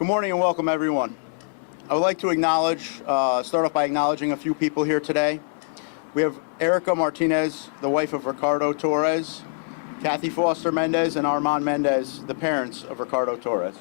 Good morning and welcome, everyone. I would like to start off by acknowledging a few people here today. We have Erica Martinez, the wife of Ricardo Torres, Kathy Foster Mendez, and Armand Mendez, the parents of Ricardo Torres.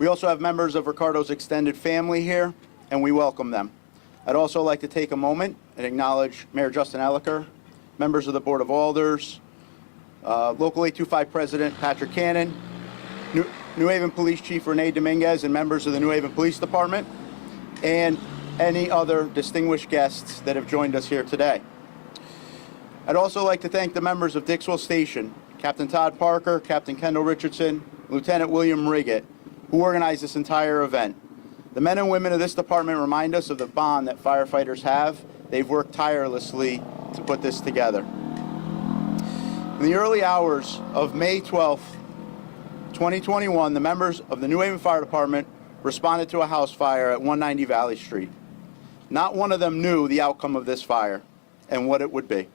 We also have members of Ricardo's extended family here, and we welcome them. I'd also like to take a moment and acknowledge Mayor Justin Ellicker, members of the Board of Alders, Local 825 President Patrick Cannon, New Haven Police Chief Renee Dominguez, and members of the New Haven Police Department, and any other distinguished guests that have joined us here today. I'd also like to thank the members of Dixwell Station, Captain Todd Parker, Captain Kendall Richardson, Lieutenant William Riggett, who organized this entire event. The men and women of this department remind us of the bond that firefighters have. They've worked tirelessly to put this together. In the early hours of May 12th, 2021, the members of the New Haven Fire Department responded to a house fire at 190 Valley Street. Not one of them knew the outcome of this fire and what it would be.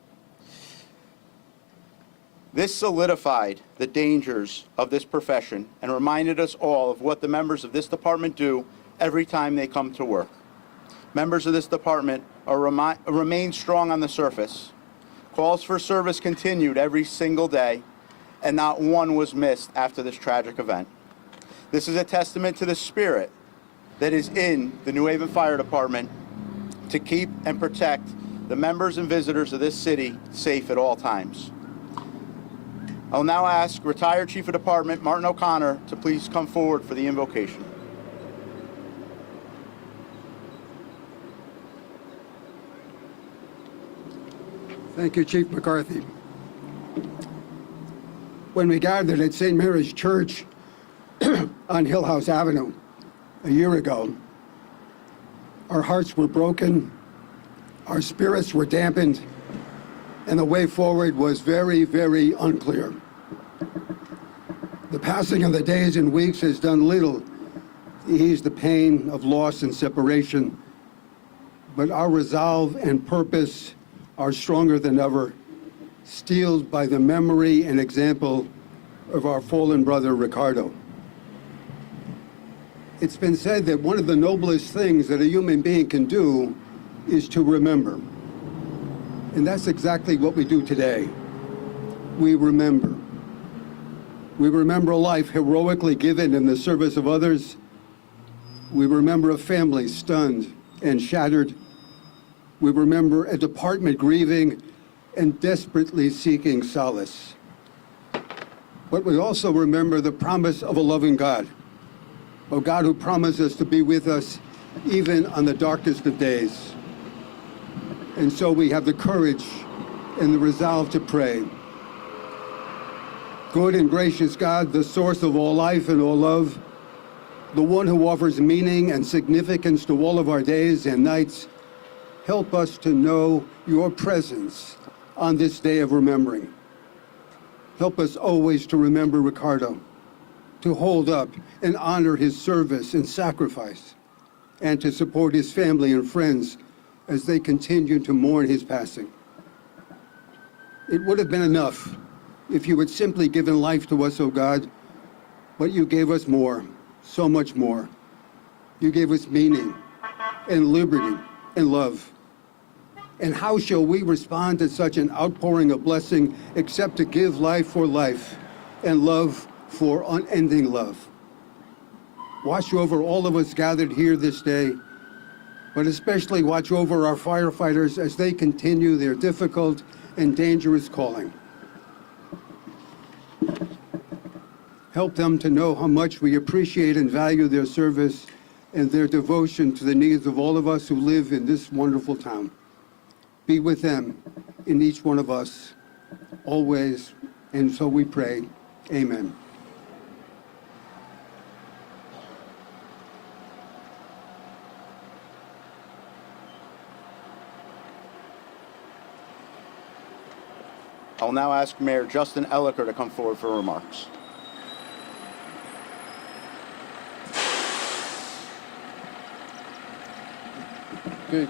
This solidified the dangers of this profession and reminded us all of what the members of this department do every time they come to work. Members of this department remain strong on the surface. Calls for service continued every single day, and not one was missed after this tragic event. This is a testament to the spirit that is in the New Haven Fire Department to keep and protect the members and visitors of this city safe at all times. I'll now ask retired Chief of Department Martin O'Connor to please come forward for the invocation. Thank you, Chief McCarthy. When we gathered at St. Mary's Church on Hillhouse Avenue a year ago, our hearts were broken, our spirits were dampened, and the way forward was very, very unclear. The passing of the days and weeks has done little to ease the pain of loss and separation, but our resolve and purpose are stronger than ever, steeled by the memory and example of our fallen brother, Ricardo. It's been said that one of the noblest things that a human being can do is to remember. And that's exactly what we do today. We remember. We remember a life heroically given in the service of others. We remember a family stunned and shattered. We remember a department grieving and desperately seeking solace. But we also remember the promise of a loving God, a God who promises to be with us even on the darkest of days. And so we have the courage and the resolve to pray. Good and gracious God, the source of all life and all love, the one who offers meaning and significance to all of our days and nights, help us to know your presence on this day of remembering. Help us always to remember Ricardo, to hold up and honor his service and sacrifice, and to support his family and friends as they continue to mourn his passing. It would have been enough if you had simply given life to us, O God, but you gave us more, so much more. You gave us meaning and liberty and love. And how shall we respond to such an outpouring of blessing except to give life for life and love for unending love? Watch over all of us gathered here this day, but especially watch over our firefighters as they continue their difficult and dangerous calling. Help them to know how much we appreciate and value their service and their devotion to the needs of all of us who live in this wonderful town. Be with them in each one of us, always, and so we pray. Amen. I will now ask Mayor Justin Ellicker to come forward for remarks.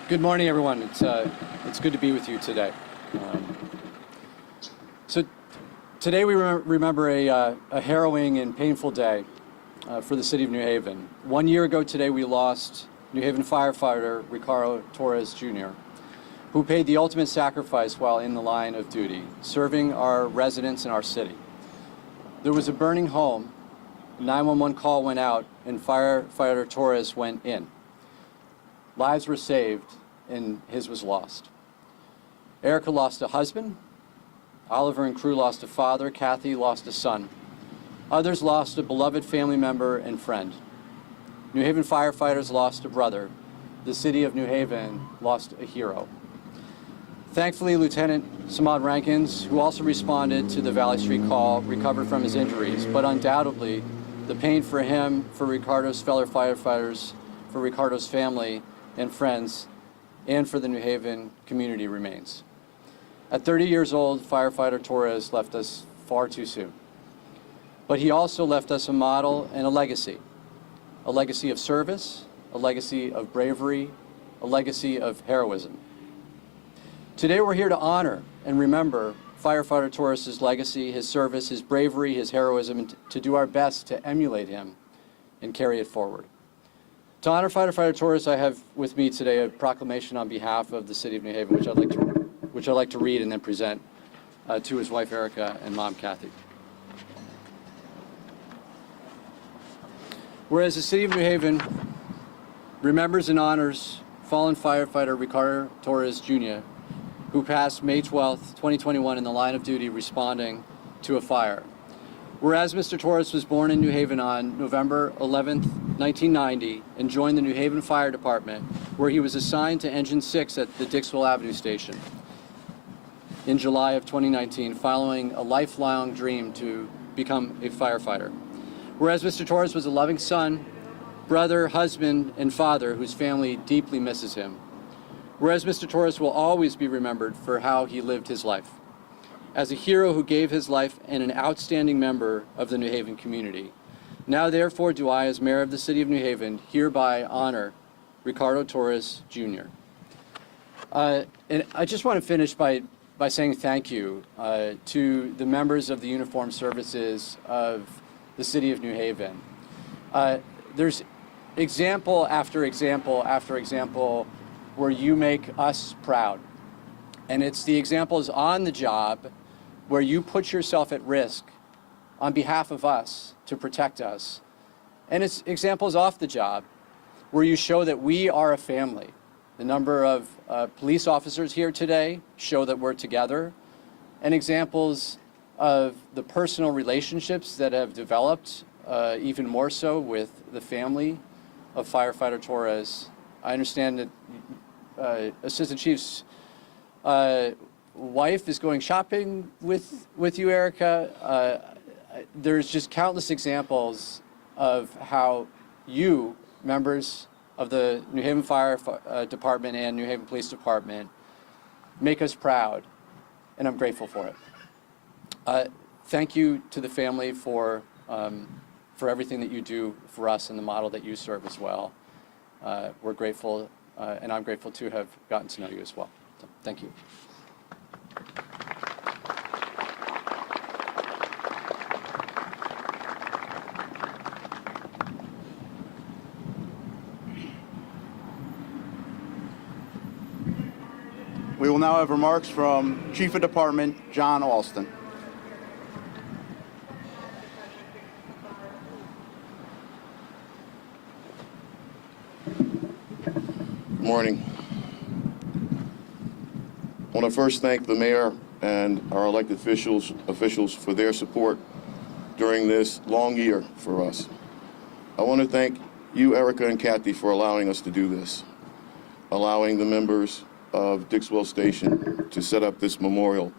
Good morning, everyone. It's good to be with you today. So today we remember a harrowing and painful day for the city of New Haven. 1 year ago today, we lost New Haven firefighter Ricardo Torres Jr., who paid the ultimate sacrifice while in the line of duty, serving our residents in our city. There was a burning home, a 911 call went out, and firefighter Torres went in. Lives were saved, and his was lost. Erica lost a husband. Oliver and crew lost a father. Kathy lost a son. Others lost a beloved family member and friend. New Haven firefighters lost a brother. The city of New Haven lost a hero. Thankfully, Lieutenant Samad Rankins, who also responded to the Valley Street call, recovered from his injuries, but undoubtedly, the pain for him, for Ricardo's fellow firefighters, for Ricardo's family and friends, and for the New Haven community remains. At 30 years old, firefighter Torres left us far too soon. But he also left us a model and a legacy of service, a legacy of bravery, a legacy of heroism. Today we're here to honor and remember firefighter Torres' legacy, his service, his bravery, his heroism, and to do our best to emulate him and carry it forward. To honor firefighter Torres, I have with me today a proclamation on behalf of the city of New Haven, which I'd like to read and then present to his wife Erica and mom Kathy. Whereas the city of New Haven remembers and honors fallen firefighter Ricardo Torres Jr., who passed May 12, 2021 in the line of duty responding to a fire. Whereas Mr. Torres was born in New Haven on November 11, 1990, and joined the New Haven Fire Department, where he was assigned to Engine 6 at the Dixwell Avenue station in July of 2019, following a lifelong dream to become a firefighter. Whereas Mr. Torres was a loving son, brother, husband, and father whose family deeply misses him. Whereas Mr. Torres will always be remembered for how he lived his life, as a hero who gave his life and an outstanding member of the New Haven community. Now, therefore, do I, as mayor of the city of New Haven, hereby honor Ricardo Torres Jr. And I just want to finish by saying thank you to the members of the uniformed services of the city of New Haven. There's example after example after example where you make us proud. And it's the examples on the job where you put yourself at risk on behalf of us to protect us. And it's examples off the job where you show that we are a family. The number of police officers here today show that we're together. And examples of the personal relationships that have developed, even more so with the family of firefighter Torres. I understand that Assistant Chief's wife is going shopping with you, Erica. There's just countless examples of how you, members of the New Haven Fire Department and New Haven Police Department, make us proud, and I'm grateful for it. Thank you to the family for everything that you do for us and the model that you serve as well. We're grateful, and I'm grateful to have gotten to know you as well. So, thank you. We will now have remarks from Chief of Department John Alston. Good morning. I want to first thank the mayor and our elected officials for their support during this long year for us. I want to thank you, Erica and Kathy, for allowing us to do this, allowing the members of Dixwell Station to set up this memorial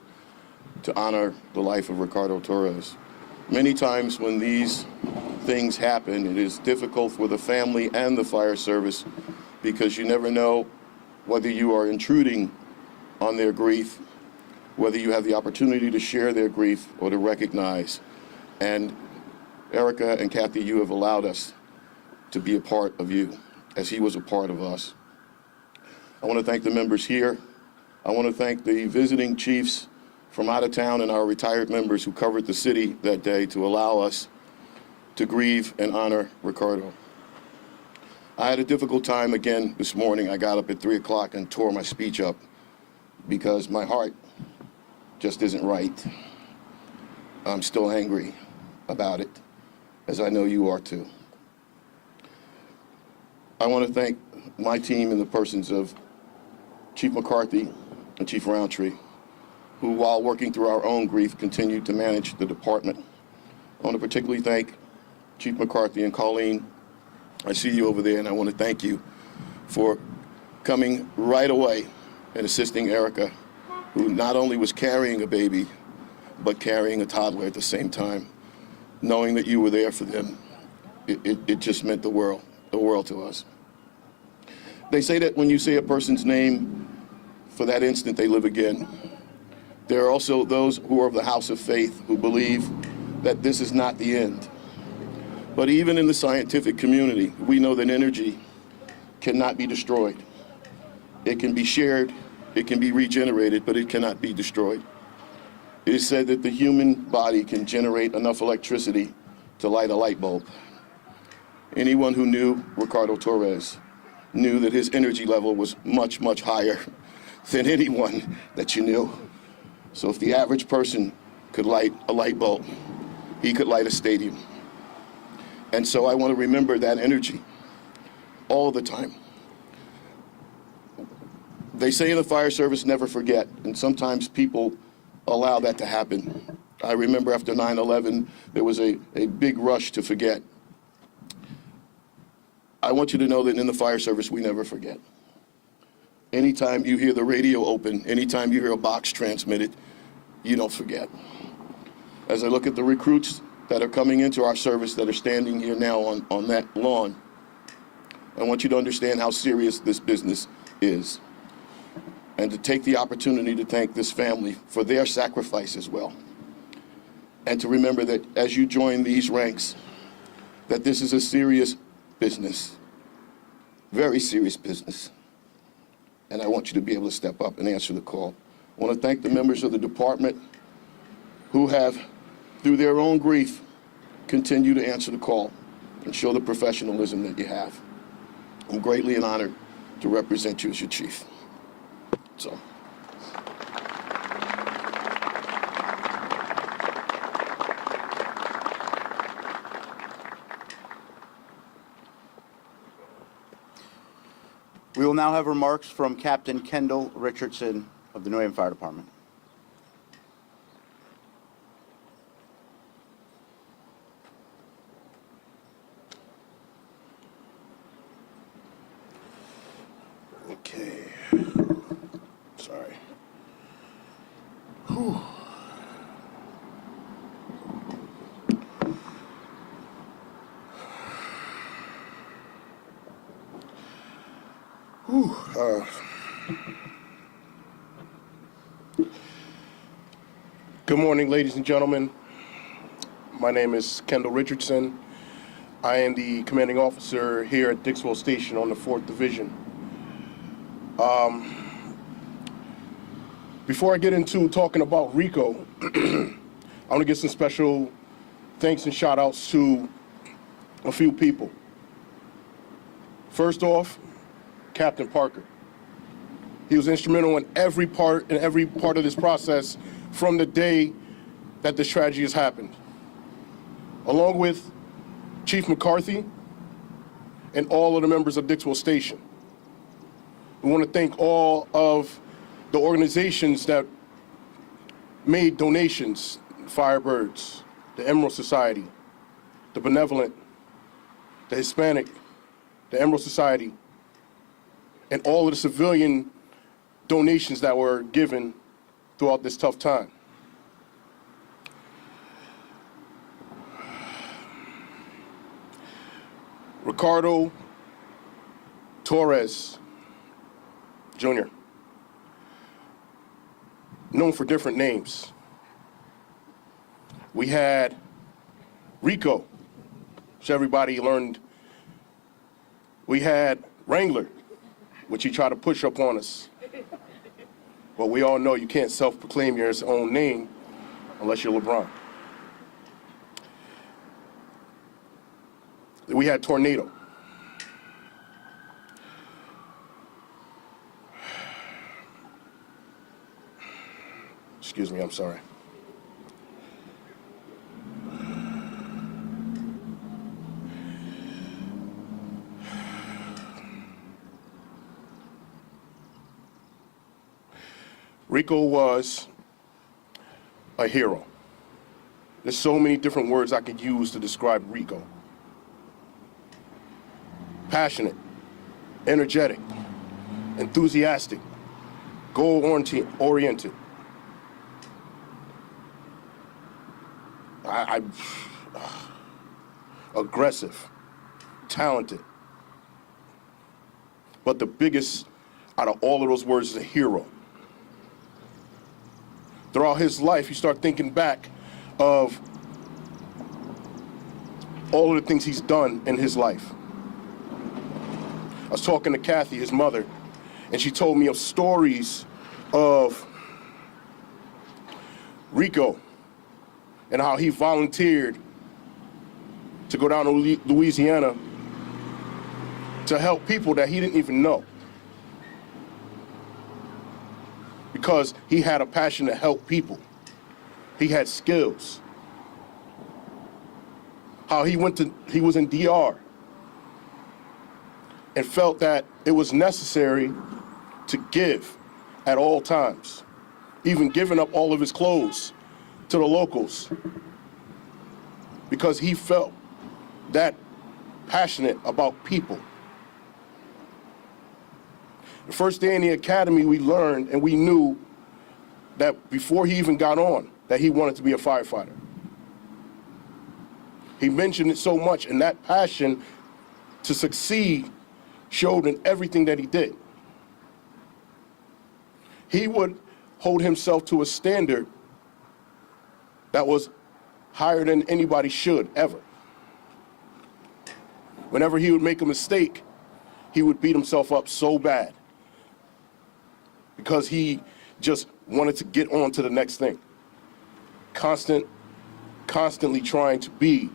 to honor the life of Ricardo Torres. Many times when these things happen, it is difficult for the family and the fire service because you never know whether you are intruding on their grief, whether you have the opportunity to share their grief or to recognize. And Erica and Kathy, you have allowed us to be a part of you as he was a part of us. I want to thank the members here. I want to thank the visiting chiefs from out of town and our retired members who covered the city that day to allow us to grieve and honor Ricardo. I had a difficult time again this morning. I got up at 3 o'clock and tore my speech up because my heart just isn't right. I'm still angry about it, as I know you are too. I want to thank my team in the persons of Chief McCarthy and Chief Roundtree, who, while working through our own grief, continued to manage the department. I want to particularly thank Chief McCarthy and Colleen. I see you over there, and I want to thank you for coming right away and assisting Erica, who not only was carrying a baby, but carrying a toddler at the same time. Knowing that you were there for them, it just meant the world to us. They say that when you say a person's name, for that instant they live again. There are also those who are of the house of faith who believe that this is not the end. But even in the scientific community, we know that energy cannot be destroyed. It can be shared, it can be regenerated, but it cannot be destroyed. It is said that the human body can generate enough electricity to light a light bulb. Anyone who knew Ricardo Torres knew that his energy level was much, much higher than anyone that you knew. So if the average person could light a light bulb, he could light a stadium. And so I want to remember that energy all the time. They say in the fire service, never forget, and sometimes people allow that to happen. I remember after 9/11, there was a big rush to forget. I want you to know that in the fire service, we never forget. Anytime you hear the radio open, anytime you hear a box transmitted, you don't forget. As I look at the recruits that are coming into our service that are standing here now on that lawn, I want you to understand how serious this business is, and to take the opportunity to thank this family for their sacrifice as well. And to remember that as you join these ranks, that this is a serious business, very serious business. And I want you to be able to step up and answer the call. I want to thank the members of the department who have, through their own grief, continued to answer the call and show the professionalism that you have. I'm greatly honored to represent you as your chief. So. We will now have remarks from Captain Kendall Richardson of the New Haven Fire Department. Okay. Sorry. Whew. Whew. Good morning, ladies and gentlemen. My name is Kendall Richardson. I am the commanding officer here at Dixwell Station on the 4th Division. Before I get into talking about Rico, I want to give some special thanks and shout outs to a few people. First off, Captain Parker. He was instrumental in every part of this process from the day that this tragedy has happened. Along with Chief McCarthy and all of the members of Dixwell Station. We want to thank all of the organizations that made donations, Firebirds, the Emerald Society, the Benevolent, the Hispanic, the Emerald Society, and all of the civilian donations that were given throughout this tough time. Ricardo Torres Jr., known for different names. We had Rico, which everybody learned. We had Wrangler, which he tried to push up on us. But we all know you can't self-proclaim your own name unless you're LeBron. We had Tornado. Excuse me, I'm sorry. Rico was a hero. There's so many different words I could use to describe Rico. Passionate, energetic, enthusiastic, goal-oriented. Aggressive, talented. But the biggest out of all of those words is a hero. Throughout his life, you start thinking back of all of the things he's done in his life. I was talking to Kathy, his mother, and she told me of stories of Rico and how he volunteered to go down to Louisiana to help people that he didn't even know, because he had a passion to help people. He had skills. How he was in DR and felt that it was necessary to give at all times, even giving up all of his clothes to the locals, because he felt that passionate about people. The first day in the academy, we learned and we knew that before he even got on, that he wanted to be a firefighter. He mentioned it so much, and that passion to succeed showed in everything that he did. He would hold himself to a standard that was higher than anybody should ever. Whenever he would make a mistake, he would beat himself up so bad because he just wanted to get on to the next thing. Constantly trying to be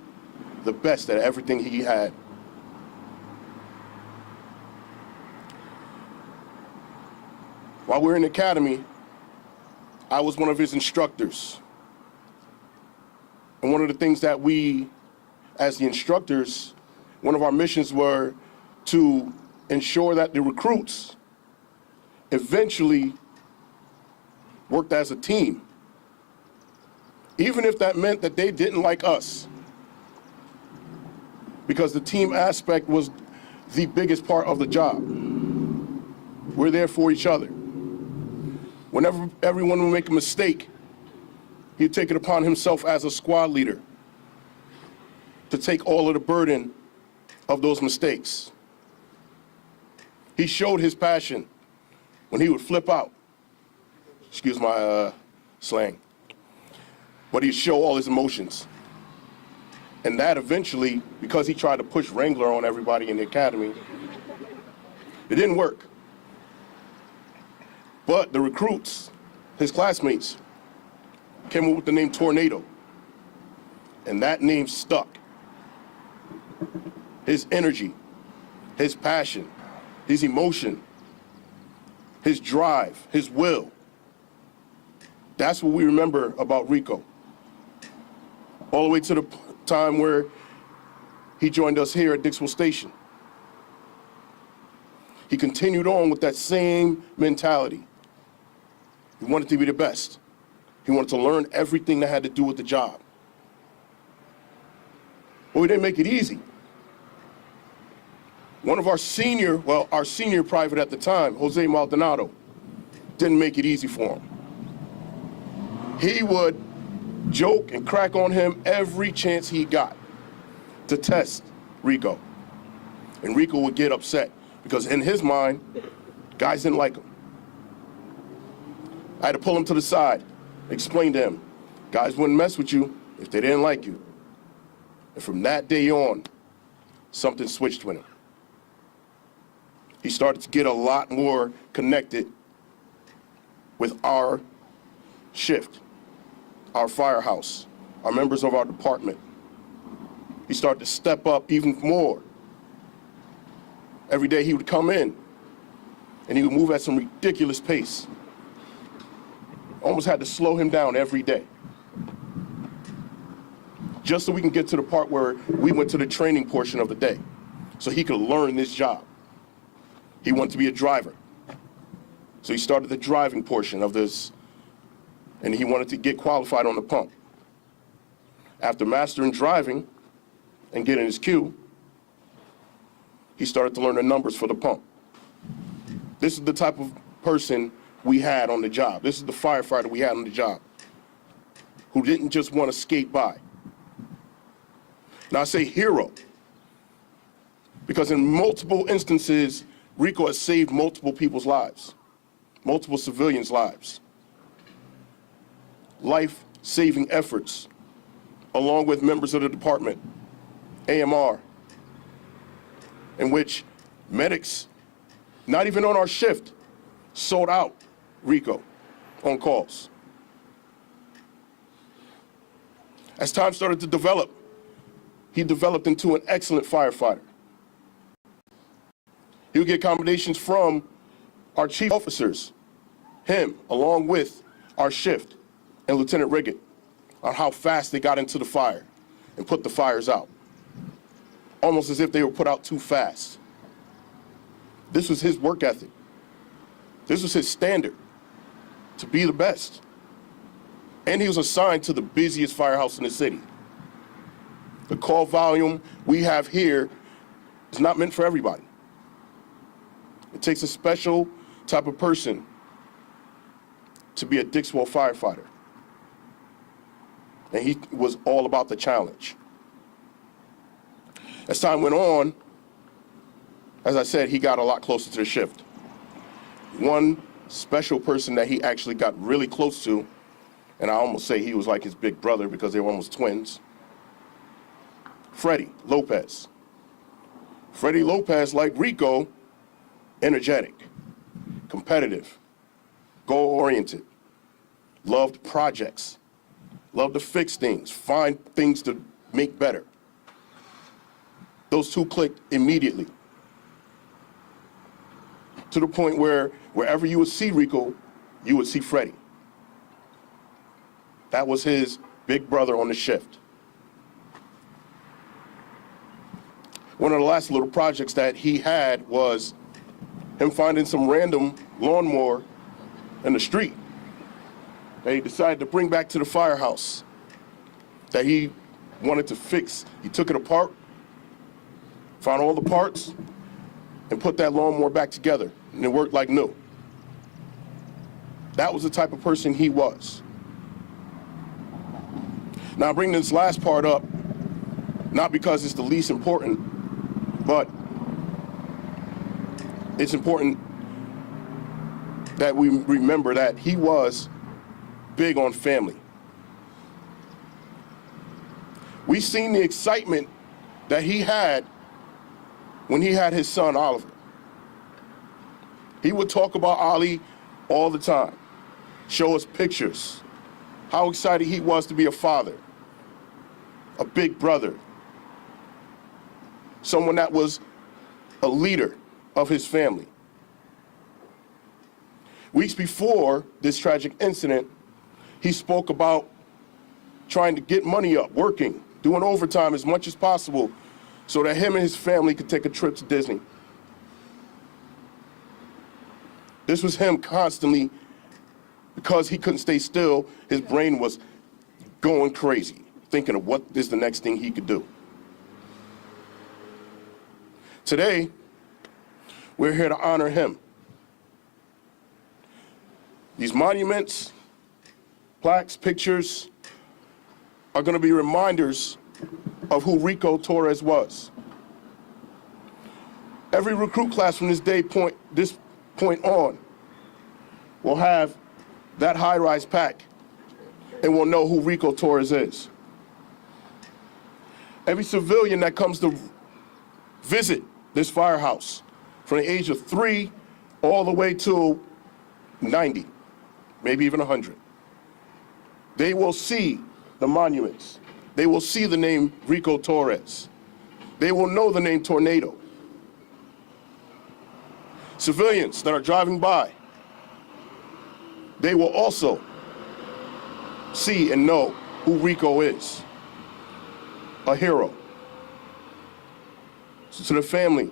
the best at everything he had. While we were in the academy, I was one of his instructors. And one of the things that we, as the instructors, one of our missions were to ensure that the recruits eventually worked as a team, even if that meant that they didn't like us, because the team aspect was the biggest part of the job. We're there for each other. Whenever everyone would make a mistake, he'd take it upon himself as a squad leader to take all of the burden of those mistakes. He showed his passion when he would flip out. Excuse my slang. But he'd show all his emotions. And that eventually, because he tried to push Wrangler on everybody in the academy, it didn't work. But the recruits, his classmates, came up with the name Tornado. And that name stuck. His energy, his passion, his emotion, his drive, his will. That's what we remember about Rico. All the way to the time where he joined us here at Dixwell Station. He continued on with that same mentality. He wanted to be the best. He wanted to learn everything that had to do with the job. But we didn't make it easy. One of our senior private at the time, Jose Maldonado, didn't make it easy for him. He would joke and crack on him every chance he got to test Rico. And Rico would get upset because in his mind, guys didn't like him. I had to pull him to the side, explain to him, guys wouldn't mess with you if they didn't like you. And from that day on, something switched with him. He started to get a lot more connected with our shift, our firehouse, our members of our department. He started to step up even more. Every day he would come in and he would move at some ridiculous pace. Almost had to slow him down every day. Just so we can get to the part where we went to the training portion of the day, so he could learn this job. He wanted to be a driver. So he started the driving portion of this, and he wanted to get qualified on the pump. After mastering driving and getting his cue, he started to learn the numbers for the pump. This is the type of person we had on the job. This is the firefighter we had on the job, who didn't just want to skate by. Now I say hero, because in multiple instances, Rico has saved multiple people's lives, multiple civilians' lives. Life-saving efforts, along with members of the department, AMR, in which medics, not even on our shift, sold out Rico on calls. As time started to develop, he developed into an excellent firefighter. He would get accommodations from our chief officers, him, along with our shift, and Lieutenant Riggett, on how fast they got into the fire and put the fires out, almost as if they were put out too fast. This was his work ethic. This was his standard, to be the best. And he was assigned to the busiest firehouse in the city. The call volume we have here is not meant for everybody. It takes a special type of person to be a Dixwell firefighter. And he was all about the challenge. As time went on, as I said, he got a lot closer to the shift. One special person that he actually got really close to, and I almost say he was like his big brother because they were almost twins, Freddie Lopez. Freddie Lopez, like Rico, energetic, competitive, goal-oriented, loved projects, loved to fix things, find things to make better. Those two clicked immediately, to the point where wherever you would see Rico, you would see Freddie. That was his big brother on the shift. One of the last little projects that he had was him finding some random lawnmower in the street that he decided to bring back to the firehouse that he wanted to fix. He took it apart, found all the parts, and put that lawnmower back together, and it worked like new. That was the type of person he was. Now, I bring this last part up, not because it's the least important, but it's important that we remember that he was big on family. We've seen the excitement that he had when he had his son, Oliver. He would talk about Ollie all the time, show us pictures, how excited he was to be a father, a big brother, someone that was a leader of his family. Weeks before this tragic incident, he spoke about trying to get money up, working, doing overtime as much as possible so that him and his family could take a trip to Disney. This was him constantly, because he couldn't stay still, his brain was going crazy, thinking of what is the next thing he could do. Today, we're here to honor him. These monuments, plaques, pictures are going to be reminders of who Rico Torres was. Every recruit class from this point on will have that high-rise pack and will know who Rico Torres is. Every civilian that comes to visit this firehouse from the age of 3 all the way to 90, maybe even 100, they will see the monuments. They will see the name Rico Torres. They will know the name Tornado. Civilians that are driving by, they will also see and know who Rico is, a hero. So to the family,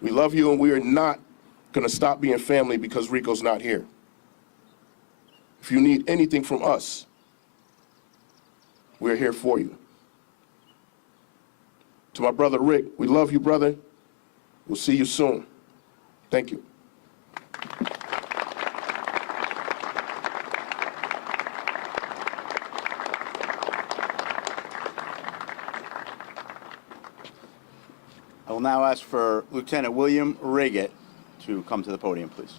we love you and we are not gonna stop being family because Rico's not here. If you need anything from us, we're here for you. To my brother Rick, we love you, brother. We'll see you soon. Thank you. I will now ask for Lieutenant William Riggett to come to the podium, please.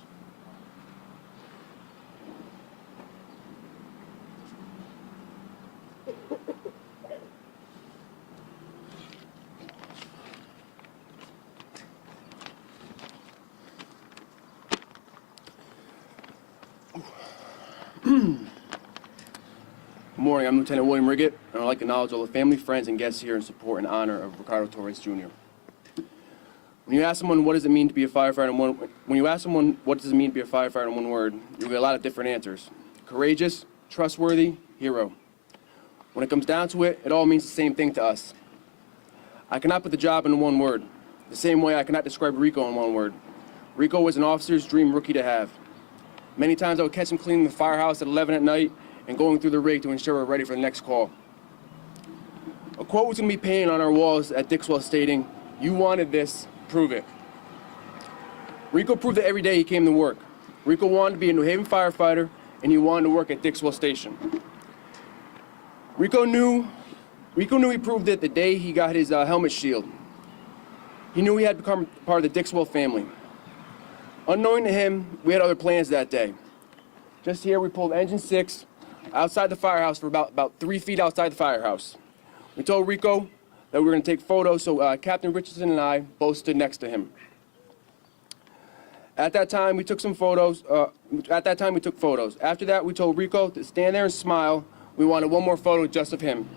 Good morning, I'm Lieutenant William Riggett, and I'd like to acknowledge all the family, friends, and guests here in support and honor of Ricardo Torres Jr. When you ask someone what does it mean to be a firefighter in one word, you'll get a lot of different answers. Courageous, trustworthy, hero. When it comes down to it, it all means the same thing to us. I cannot put the job in one word, the same way I cannot describe Rico in one word. Rico was an officer's dream rookie to have. Many times I would catch him cleaning the firehouse at 11 at night and going through the rig to ensure we're ready for the next call. A quote was going to be painted on our walls at Dixwell stating, "You wanted this, prove it." Rico proved it every day he came to work. Rico wanted to be a New Haven firefighter, and he wanted to work at Dixwell Station. Rico knew he proved it the day he got his helmet shield. He knew he had become part of the Dixwell family. Unknowing to him, we had other plans that day. Just here, we pulled engine 6 outside the firehouse for about 3 feet outside the firehouse. We told Rico that we were going to take photos, so Captain Richardson and I both stood next to him. At that time, we took some photos. After that, we told Rico to stand there and smile. We wanted one more photo just of him.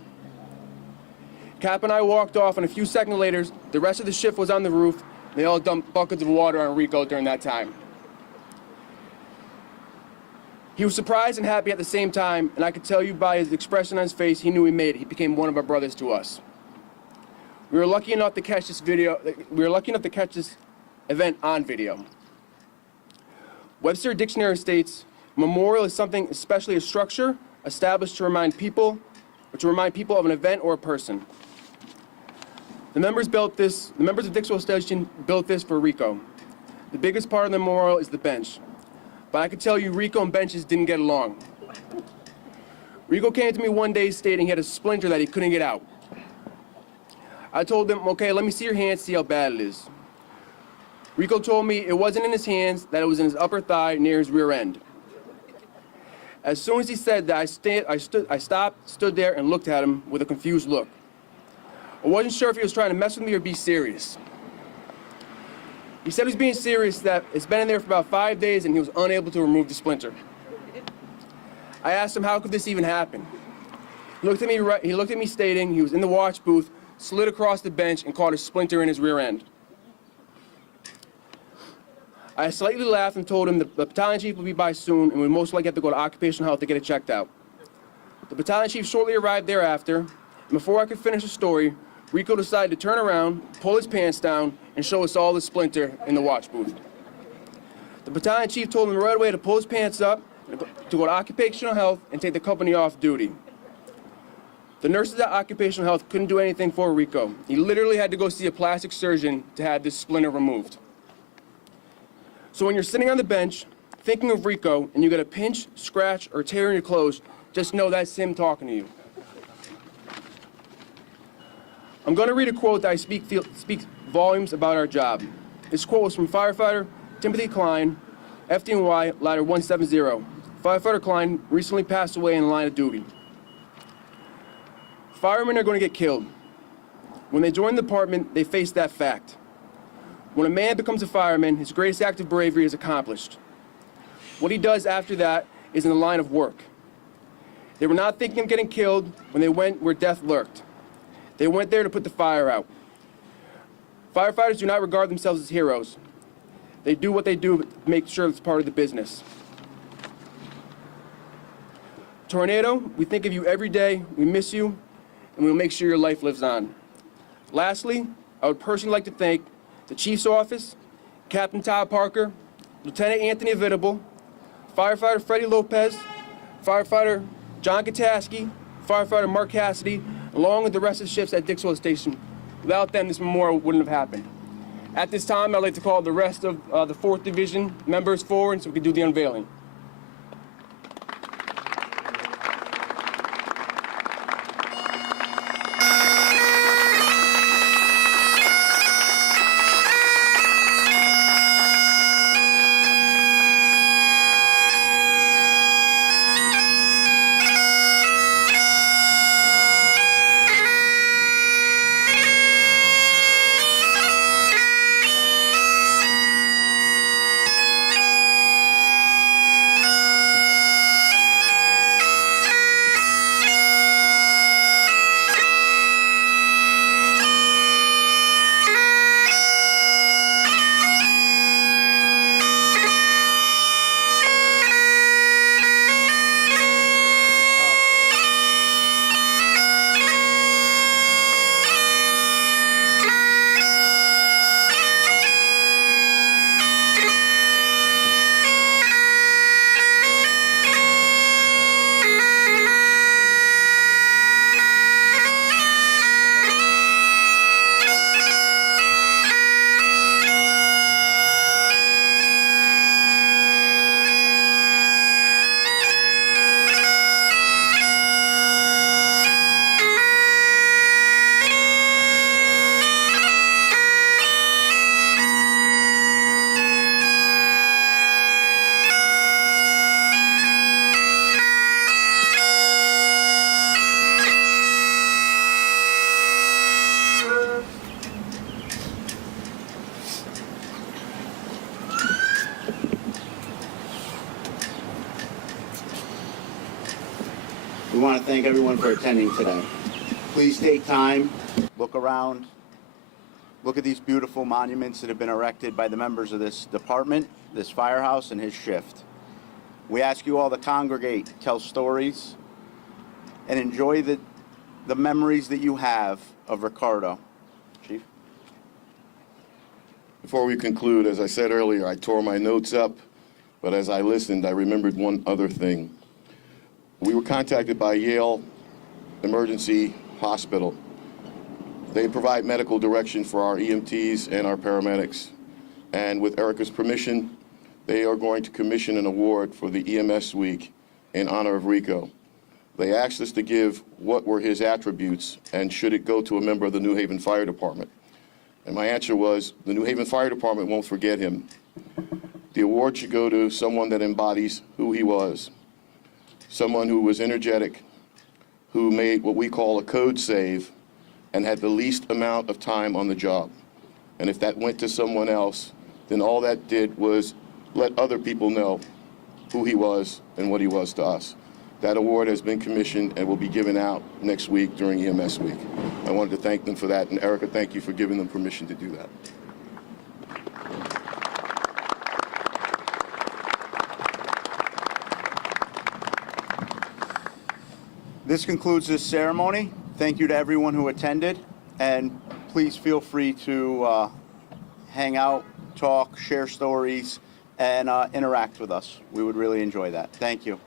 Cap and I walked off, and a few seconds later, the rest of the shift was on the roof. They all dumped buckets of water on Rico during that time. He was surprised and happy at the same time, and I could tell you by his expression on his face, he knew he made it. He became one of our brothers to us. We were lucky enough to catch this event on video. Webster Dictionary states, memorial is something, especially a structure, established to remind people of an event or a person. The members of Dixwell Station built this for Rico. The biggest part of the memorial is the bench. But I can tell you, Rico and benches didn't get along. Rico came to me one day stating he had a splinter that he couldn't get out. I told him, okay, let me see your hand, see how bad it is. Rico told me it wasn't in his hands, that it was in his upper thigh near his rear end. As soon as he said that, I stopped, stood there, and looked at him with a confused look. I wasn't sure if he was trying to mess with me or be serious. He said he was being serious, that it's been in there for about 5 days and he was unable to remove the splinter. I asked him, how could this even happen? He looked at me stating he was in the watch booth, slid across the bench, and caught a splinter in his rear end. I slightly laughed and told him the battalion chief would be by soon and would most likely have to go to occupational health to get it checked out. The battalion chief shortly arrived thereafter, and before I could finish the story, Rico decided to turn around, pull his pants down, and show us all the splinter in the watch booth. The battalion chief told him right away to pull his pants up, to go to occupational health, and take the company off duty. The nurses at occupational health couldn't do anything for Rico. He literally had to go see a plastic surgeon to have this splinter removed. So when you're sitting on the bench, thinking of Rico, and you get a pinch, scratch, or tear in your clothes, just know that's him talking to you. I'm going to read a quote that I speak volumes about our job. This quote was from firefighter Timothy Klein, FDNY, ladder 170. Firefighter Klein recently passed away in the line of duty. Firemen are going to get killed. When they join the department, they face that fact. When a man becomes a fireman, his greatest act of bravery is accomplished. What he does after that is in the line of work. They were not thinking of getting killed when they went where death lurked. They went there to put the fire out. Firefighters do not regard themselves as heroes. They do what they do to make sure it's part of the business. Tornado, we think of you every day, we miss you, and we'll make sure your life lives on. Lastly, I would personally like to thank the Chief's Office, Captain Todd Parker, Lieutenant Anthony Avitable, Firefighter Freddie Lopez, Firefighter John Kataski, Firefighter Mark Cassidy, along with the rest of the shifts at Dixwell Station. Without them, this memorial wouldn't have happened. At this time, I'd like to call the rest of the 4th Division members forward so we can do the unveiling. We want to thank everyone for attending today. Please take time, look around, look at these beautiful monuments that have been erected by the members of this department, this firehouse, and his shift. We ask you all to congregate, tell stories, and enjoy the memories that you have of Ricardo. Chief? Before we conclude, as I said earlier, I tore my notes up, but as I listened, I remembered one other thing. We were contacted by Yale Emergency Hospital. They provide medical direction for our EMTs and our paramedics. And with Erica's permission, they are going to commission an award for the EMS Week in honor of Rico. They asked us to give what were his attributes and should it go to a member of the New Haven Fire Department. And my answer was, the New Haven Fire Department won't forget him. The award should go to someone that embodies who he was. Someone who was energetic, who made what we call a code save, and had the least amount of time on the job. And if that went to someone else, then all that did was let other people know who he was and what he was to us. That award has been commissioned and will be given out next week during EMS Week. I wanted to thank them for that, and Erica, thank you for giving them permission to do that. This concludes this ceremony. Thank you to everyone who attended, and please feel free to hang out, talk, share stories, and interact with us. We would really enjoy that. Thank you.